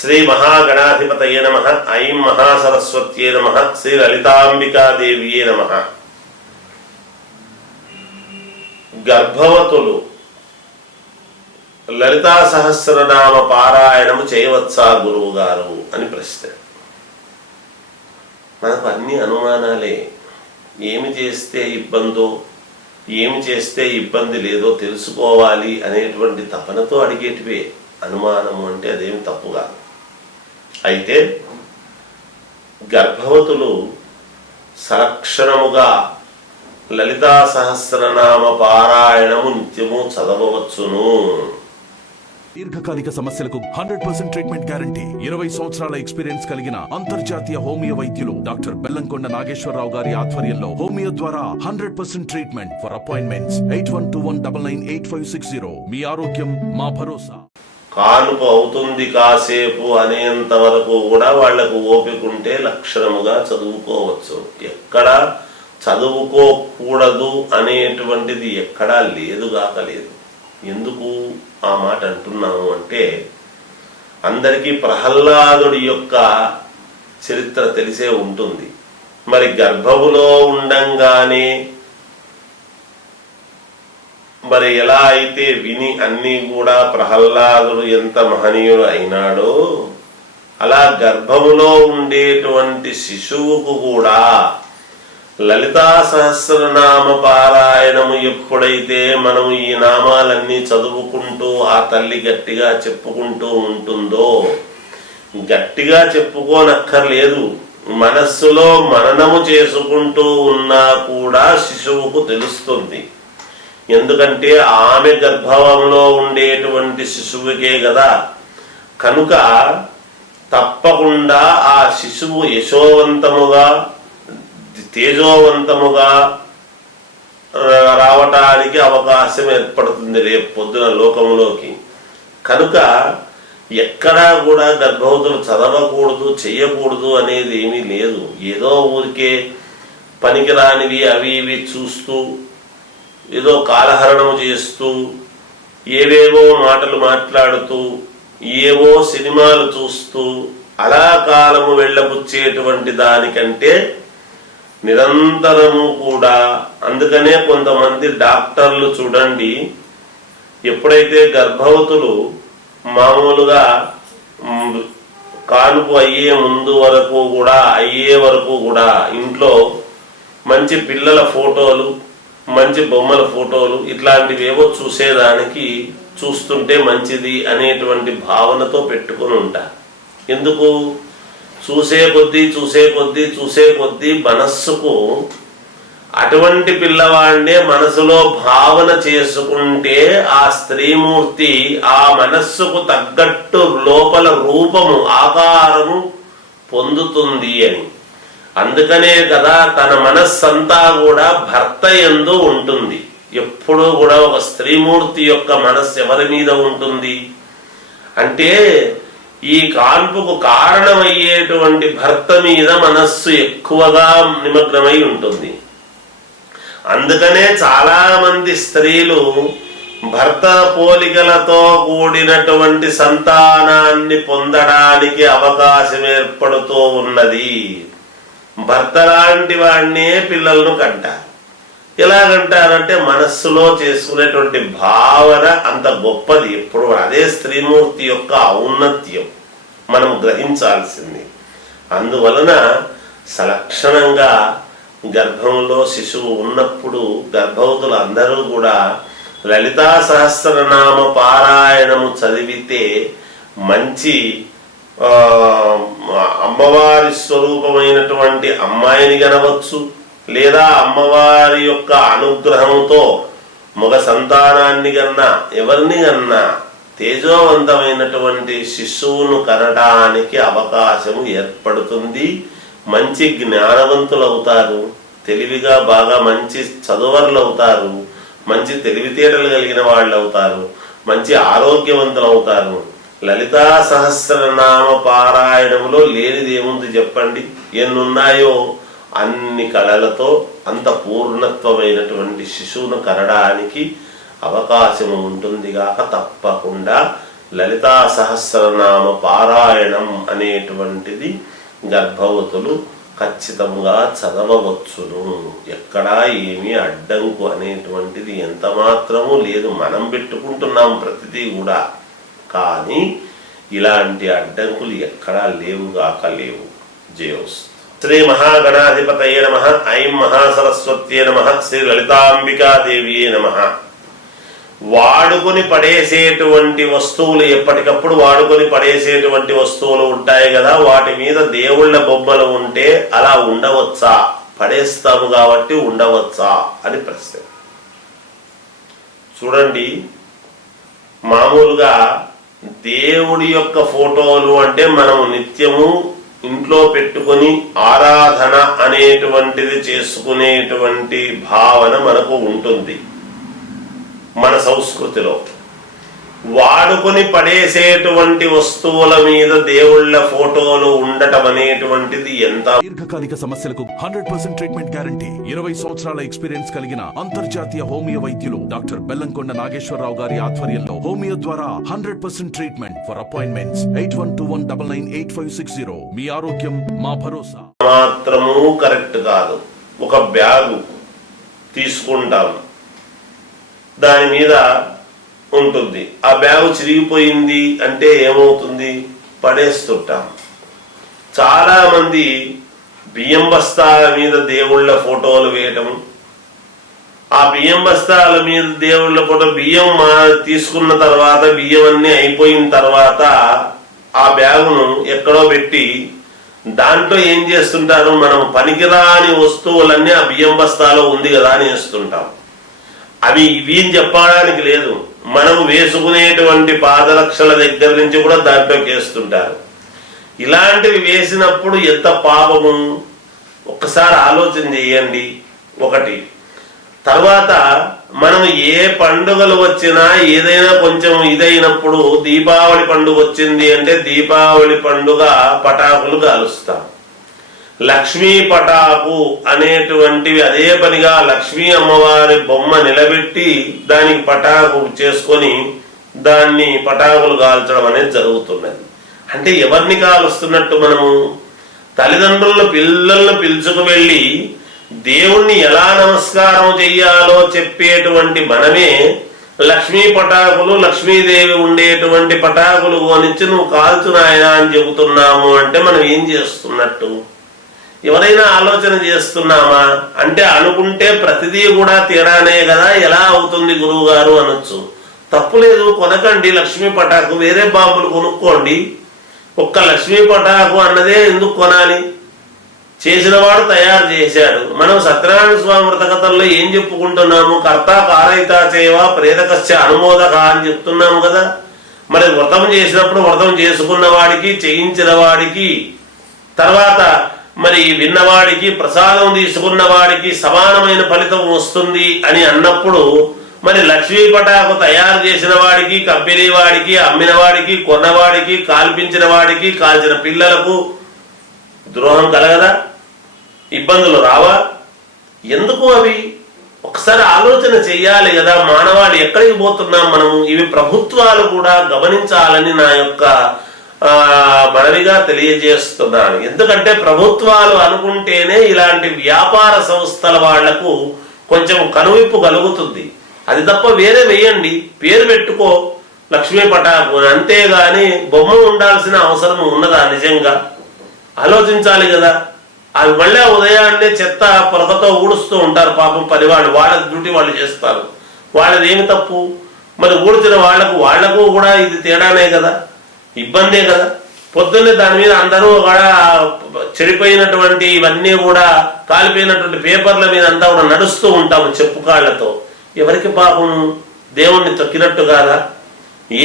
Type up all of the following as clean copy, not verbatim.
శ్రీ మహాగణాధిపతయే నమః. ఐం మహాసరస్వత్యే నమః. శ్రీ లలితాంబికాదేవియే నమః. గర్భవతులు లలితా సహస్రనామ పారాయణము చేయవచ్చా గురువు గారు అని ప్రశ్న. మనకు అన్ని అనుమానాలే. ఏమి చేస్తే ఇబ్బందో, ఏమి చేస్తే ఇబ్బంది లేదో తెలుసుకోవాలి అనేటువంటి తపనతో అడిగేటివే. అనుమానము అంటే అదేమి తప్పు కాదు. అయితే గర్భవతులు సలక్షణముగా లలితా సహస్రనామ పారాయణము నిత్యము చదవవచ్చును. దీర్ఘకాలిక సమస్యలకు 100% ట్రీట్మెంట్ గ్యారంటీ. 20 సంవత్సరాల ఎక్స్పీరియన్స్ కలిగిన అంతర్జాతీయ హోమియో వైద్యులు డాక్టర్ బెల్లంకొండ నాగేశ్వరరావు గారి ఆధ్వర్యంలో హోమియో ద్వారా 100% ట్రీట్మెంట్. For appointments 8121998560. మీ ఆరోగ్యం మా భరోసా. కానుపు అవుతుంది కాసేపు అనేంత వరకు కూడా వాళ్లకు ఓపిక ఉంటే లక్షణముగా చదువుకోవచ్చు. ఎక్కడ చదువుకోకూడదు అనేటువంటిది ఎక్కడా లేదు. ఎందుకు ఆ మాట అంటున్నాము అంటే, అందరికీ ప్రహ్లాదుడి యొక్క చరిత్ర తెలిసే ఉంటుంది. మరి గర్భములో ఉండంగానే మరి ఎలా అయితే విని అన్నీ కూడా ప్రహ్లాదుడు ఎంత మహనీయుడు అయినాడో, అలా గర్భములో ఉండేటువంటి శిశువుకు కూడా లలితా సహస్రనామ పారాయణము ఎప్పుడైతే మనము ఈ నామాలన్నీ చదువుకుంటూ ఆ తల్లి గట్టిగా చెప్పుకుంటూ ఉంటుందో, గట్టిగా చెప్పుకోనక్కర్లేదు, మనస్సులో మననము చేసుకుంటూ ఉన్నా కూడా శిశువుకు తెలుస్తుంది. ఎందుకంటే ఆమె గర్భంలో ఉండేటువంటి శిశువుకే కదా. కనుక తప్పకుండా ఆ శిశువు యశోవంతముగా తేజోవంతముగా రావటానికి అవకాశం ఏర్పడుతుంది రేపు పొద్దున లోకములోకి. కనుక ఎక్కడా కూడా గర్భవతులు చదవకూడదు, చెయ్యకూడదు అనేది ఏమీ లేదు. ఏదో ఊరికే పనికిరానివి అవి ఇవి చూస్తూ, ఏదో కాలహరణము చేస్తూ, ఏవేవో మాటలు మాట్లాడుతూ, ఏవో సినిమాలు చూస్తూ అలా కాలము వెళ్ళబుచ్చేటువంటి దానికంటే నిరంతరము కూడా. అందుకనే కొంతమంది డాక్టర్లు చూడండి, ఎప్పుడైతే గర్భవతులు మామూలుగా కానుపు అయ్యే ముందు వరకు కూడా, అయ్యే వరకు కూడా ఇంట్లో మంచి పిల్లల ఫోటోలు, మంచి బొమ్మల ఫోటోలు ఇట్లాంటివి ఏవో చూసేదానికి చూస్తుంటే మంచిది అనేటువంటి భావనతో పెట్టుకుని ఉంటారు. ఎందుకు? చూసే కొద్దీ మనస్సుకు అటువంటి పిల్లవాడినే మనసులో భావన చేసుకుంటే ఆ స్త్రీమూర్తి ఆ మనస్సుకు తగ్గట్టు లోపల రూపము, ఆకారము పొందుతుంది అని. అందుకనే కదా తన మనస్సంతా కూడా భర్త యందు ఉంటుంది. ఎప్పుడూ కూడా ఒక స్త్రీమూర్తి యొక్క మనస్సు ఎవరి మీద ఉంటుంది అంటే, ఈ కాన్పుకు కారణమయ్యేటువంటి భర్త మీద మనస్సు ఎక్కువగా నిమగ్నమై ఉంటుంది. అందుకనే చాలా మంది స్త్రీలు భర్త పోలికలతో కూడినటువంటి సంతానాన్ని పొందడానికి అవకాశం ఏర్పడుతూ ఉన్నది. భర్త లాంటి వాడినే పిల్లలను కంటారు. ఎలాగంటారంటే మనస్సులో చేసుకునేటువంటి భావన అంత గొప్పది. ఎప్పుడు అదే స్త్రీమూర్తి యొక్క ఔన్నత్యం మనం గ్రహించాల్సింది. అందువలన సలక్షణంగా గర్భంలో శిశువు ఉన్నప్పుడు గర్భవతులు అందరూ కూడా లలితా సహస్రనామ పారాయణము చదివితే మంచి అమ్మవారి స్వరూపమైనటువంటి అమ్మాయిని గనవచ్చు, లేదా అమ్మవారి యొక్క అనుగ్రహంతో మగ సంతానాన్ని కన్నా ఎవరిని కన్నా తేజోవంతమైనటువంటి శిశువును కనడానికి అవకాశము ఏర్పడుతుంది. మంచి జ్ఞానవంతులు అవుతారు, తెలివిగా బాగా మంచి చదువర్లు అవుతారు, మంచి తెలివితేటలు కలిగిన వాళ్ళు అవుతారు, మంచి ఆరోగ్యవంతులు అవుతారు. లలితా సహస్రనామ పారాయణములో లేనిది ఏముంది చెప్పండి? ఎన్నున్నాయో అన్ని కళలతో అంత పూర్ణత్వమైనటువంటి శిశువును కనడానికి అవకాశం ఉంటుంది గాక తప్పకుండా లలితా సహస్రనామ పారాయణం అనేటువంటిది గర్భవతులు ఖచ్చితంగా చదవవచ్చును. ఎక్కడా ఏమీ అడ్డంకు అనేటువంటిది ఎంత మాత్రము లేదు. మనం పెట్టుకుంటున్నాం ప్రతిదీ కూడా, కానీ ఇలాంటి అడ్డంకులు ఎక్కడా లేవుగాక లేవు. జయోస్తు. శ్రీ మహాగణాధిపతయే నమః. ఐం మహాసరస్వత్యే నమః. శ్రీ లలితాంబికాదేవియే నమః. వాడుకొని పడేసేటువంటి వస్తువులు, ఎప్పటికప్పుడు వాడుకొని పడేసేటువంటి వస్తువులు ఉంటాయి కదా, వాటి మీద దేవుళ్ళ బొమ్మలు ఉంటే అలా ఉండవచ్చా? పడేస్తాము కాబట్టి ఉండవచ్చా అని ప్రశ్న. చూడండి, మామూలుగా దేవుడి యొక్క ఫోటోలు అంటే మనం నిత్యము ఇంట్లో పెట్టుకొని ఆరాధన అనేటువంటిది చేసుకునేటువంటి భావన మనకు ఉంటుంది మన సంస్కృతిలో. వాడుకొని పడేసేటువంటి వస్తువుల మీద దేవుళ్ళ ఫోటోలు ఉండటం అనేటువంటిది ఎంత. దీర్ఘకాలిక సమస్యలకు 100% ట్రీట్మెంట్ గ్యారంటీ. 20 సంవత్సరాల ఎక్స్పీరియన్స్ కలిగిన అంతర్జాతీయ హోమియో వైద్యులు డాక్టర్ బెల్లంకొండ నాగేశ్వరరావు గారి ఆధ్వర్యంలో హోమియో ద్వారా 100% ట్రీట్మెంట్. For appointments 8121998560. మీ ఆరోగ్యం మా భరోసా. మాత్రము కరెక్ట్ కాదు. ఒక బ్యాగు తీసుకుంటాం, దాని మీద ఉంటుంది, ఆ బ్యాగు చిరిగిపోయింది అంటే ఏమవుతుంది? పడేస్తుంటాం. చాలా మంది బియ్యం బస్తాల మీద దేవుళ్ళ ఫోటోలు వేయటం, ఆ బియ్యం బస్తాల మీద దేవుళ్ళ ఫోటో, బియ్యం తీసుకున్న తర్వాత బియ్యం అన్నీ అయిపోయిన తర్వాత ఆ బ్యాగును ఎక్కడో పెట్టి దాంట్లో ఏం చేస్తుంటారు? మనం పనికిరాని వస్తువులన్నీ ఆ బియ్యం బస్తాలో ఉంది కదా అని వేస్తుంటాం. అవి ఇవి అని చెప్పడానికి లేదు, మనం వేసుకునేటువంటి పాదరక్షల దగ్గర నుంచి కూడా దాంట్లోకి వేస్తుంటారు. ఇలాంటివి వేసినప్పుడు ఎంత పాపము ఒక్కసారి ఆలోచన చేయండి. ఒకటి. తర్వాత మనం ఏ పండుగలు వచ్చినా ఏదైనా కొంచెం ఇదైనప్పుడు, దీపావళి పండుగ వచ్చింది అంటే దీపావళి పండుగ పటాకులు కాలుస్తాం. లక్ష్మీ పటాకు అనేటువంటివి అదే పనిగా లక్ష్మీ అమ్మవారి బొమ్మ నిలబెట్టి దానికి పటాకు చేసుకొని దాన్ని పటాకులు కాల్చడం అనేది జరుగుతున్నది. అంటే ఎవరిని కాలుస్తున్నట్టు? మనము తల్లిదండ్రులను పిల్లలను పిలుచుకు వెళ్ళి దేవుణ్ణి ఎలా నమస్కారం చెయ్యాలో చెప్పేటువంటి మనమే లక్ష్మీ పటాకులు, లక్ష్మీదేవి ఉండేటువంటి పటాకులు కొనిచ్చి నువ్వు కాల్చు నాయనా అని చెబుతున్నాము అంటే మనం ఏం చేస్తున్నట్టు? ఎవరైనా ఆలోచన చేస్తున్నామా అంటే? అనుకుంటే ప్రతిదీ కూడా తేడానే కదా, ఎలా అవుతుంది గురువు గారు అనొచ్చు. తప్పులేదు, కొనకండి లక్ష్మీ పటాకు, వేరే బాంబులు కొనుక్కోండి. ఒక్క లక్ష్మీ పటాకు అన్నదే ఎందుకు కొనాలి? చేసినవాడు తయారు చేశాడు. మనం సత్యనారాయణ స్వామి వ్రతకథల్లో ఏం చెప్పుకుంటున్నాము? కర్త కారయిత చేవ ప్రేరకస్య అనుమోదక అని చెప్తున్నాము కదా. మరి వ్రతం చేసినప్పుడు వ్రతం చేసుకున్న వాడికి, చేయించిన వాడికి, తర్వాత మరి విన్నవాడికి, ప్రసాదం తీసుకున్న వాడికి సమానమైన ఫలితం వస్తుంది అని అన్నప్పుడు, మరి లక్ష్మీ పటాకు తయారు చేసిన వాడికి, కంపెనీ వాడికి, అమ్మిన వాడికి, కొన్నవాడికి, కాల్పించిన వాడికి, కాల్చిన పిల్లలకు ద్రోహం కలగదా? ఇబ్బందులు రావా? ఎందుకు అవి? ఒకసారి ఆలోచన చెయ్యాలి కదా. మానవాళి ఎక్కడికి పోతున్నాం మనము? ఇవి ప్రభుత్వాలు కూడా గమనించాలని నా యొక్క మనవిగా తెలియజేస్తున్నాను. ఎందుకంటే ప్రభుత్వాలు అనుకుంటేనే ఇలాంటి వ్యాపార సంస్థల వాళ్లకు కొంచెం కనువిప్పు కలుగుతుంది. అది తప్ప వేరే వేయండి, పేరు పెట్టుకో లక్ష్మీ పటాకు, అంతేగాని బొమ్మ ఉండాల్సిన అవసరం ఉన్నదా? నిజంగా ఆలోచించాలి కదా. అవి మళ్ళీ ఉదయాన్నే చెత్త పొలకతో ఊడుస్తూ ఉంటారు పాపం పనివాళ్ళు, వాళ్ళ డ్యూటీ వాళ్ళు చేస్తారు. వాళ్ళది ఏమి తప్పు? మరి ఊడ్చిన వాళ్లకు కూడా ఇది తేడానే కదా, ఇబ్బందే కదా. పొద్దున్నే దాని మీద అందరూ కూడా చెడిపోయినటువంటి ఇవన్నీ కూడా కాలిపోయినటువంటి పేపర్ల మీద అంతా కూడా నడుస్తూ ఉంటాము చెప్పు కాళ్లతో. ఎవరికి పాపం? దేవుణ్ణి తొక్కినట్టు కాదా?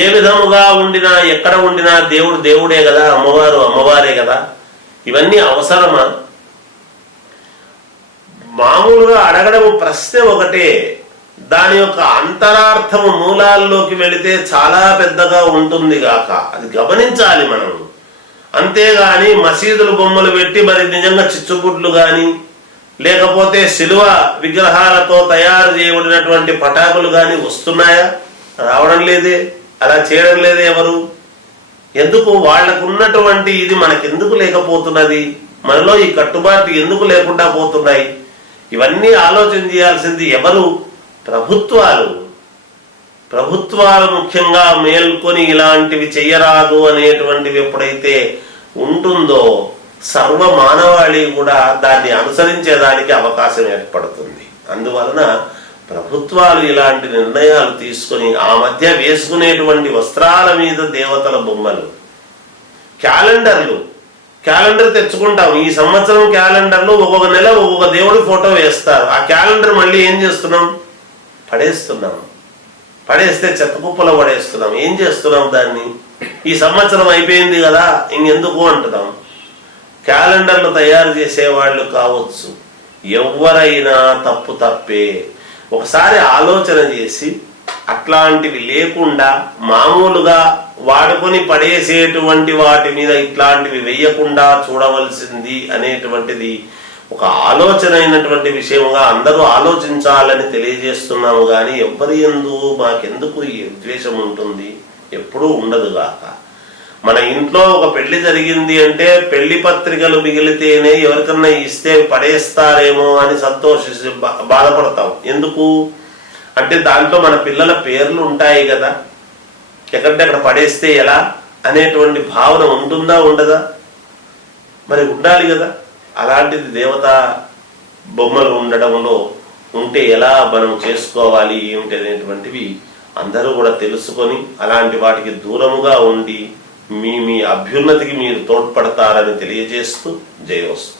ఏ విధముగా ఉండినా, ఎక్కడ ఉండినా దేవుడు దేవుడే కదా, అమ్మవారు అమ్మవారే కదా. ఇవన్నీ అవసరమా? మామూలుగా అడగడం ప్రశ్న ఒకటే, దాని యొక్క అంతరార్థము మూలాల్లోకి వెళితే చాలా పెద్దగా ఉంటుంది గాక, అది గమనించాలి మనం. అంతేగాని మసీదులు బొమ్మలు పెట్టి మరి నిజంగా చిచ్చుబుడ్లు కానీ, లేకపోతే శిలువ విగ్రహాలతో తయారు చేయబడినటువంటి పటాకులు కానీ వస్తున్నాయా? రావడం లేదే. అలా చేయడం లేదు ఎవరు? ఎందుకు? వాళ్లకు ఉన్నటువంటి ఇది మనకెందుకు లేకపోతున్నది? మనలో ఈ కట్టుబాటు ఎందుకు లేకుండా పోతున్నాయి? ఇవన్నీ ఆలోచన చేయాల్సింది ఎవరు? ప్రభుత్వాలు ముఖ్యంగా మేల్కొని ఇలాంటివి చెయ్యరాదు అనేటువంటివి ఎప్పుడైతే ఉంటుందో సర్వ మానవాళి కూడా దాన్ని అనుసరించేదానికి అవకాశం ఏర్పడుతుంది. అందువలన ప్రభుత్వాలు ఇలాంటి నిర్ణయాలు తీసుకొని ఆ మధ్య వేసుకునేటువంటి వస్త్రాల మీద దేవతల బొమ్మలు, క్యాలెండర్ తెచ్చుకుంటాం. ఈ సంవత్సరం క్యాలెండర్లో ఒక్కొక్క నెల ఒక్కొక్క దేవుడి ఫోటో వేస్తారు. ఆ క్యాలెండర్ మళ్ళీ ఏం చేస్తున్నాం? పడేస్తే చెత్తకుప్పలో పడేస్తున్నాం. ఏం చేస్తున్నాం దాన్ని? ఈ సంవత్సరం అయిపోయింది కదా ఇంకెందుకు అంటున్నాం. క్యాలెండర్లు తయారు చేసేవాళ్ళు కావచ్చు, ఎవరైనా తప్పే. ఒకసారి ఆలోచన చేసి అట్లాంటివి లేకుండా మామూలుగా వాడుకొని పడేసేటువంటి వాటి మీద ఇట్లాంటివి వేయకుండా చూడవలసింది అనేటువంటిది ఒక ఆలోచన అయినటువంటి విషయంగా అందరూ ఆలోచించాలని తెలియజేస్తున్నాము. కానీ ఎవ్వరి యందు మాకెందుకు ఈ ద్వేషం ఉంటుంది? ఎప్పుడూ ఉండదుగాక. మన ఇంట్లో ఒక పెళ్లి జరిగింది అంటే పెళ్లి పత్రికలు మిగిలితేనే ఎవరికన్నా ఇస్తే పడేస్తారేమో అని సంతోషించి బాధపడతాం. ఎందుకు అంటే దాంట్లో మన పిల్లల పేర్లు ఉంటాయి కదా, ఎక్కడంటే అక్కడ పడేస్తే ఎలా అనేటువంటి భావన ఉంటుందా ఉండదా? మరి ఉండాలి కదా. అలాంటిది దేవతా బొమ్మలు ఉండడంలో ఉంటే ఎలా మనం చేసుకోవాలి ఏమిటి అనేటువంటివి అందరూ కూడా తెలుసుకొని అలాంటి వాటికి దూరముగా ఉండి మీ అభ్యున్నతికి మీరు తోడ్పడతారని తెలియజేస్తూ జయోస్తు.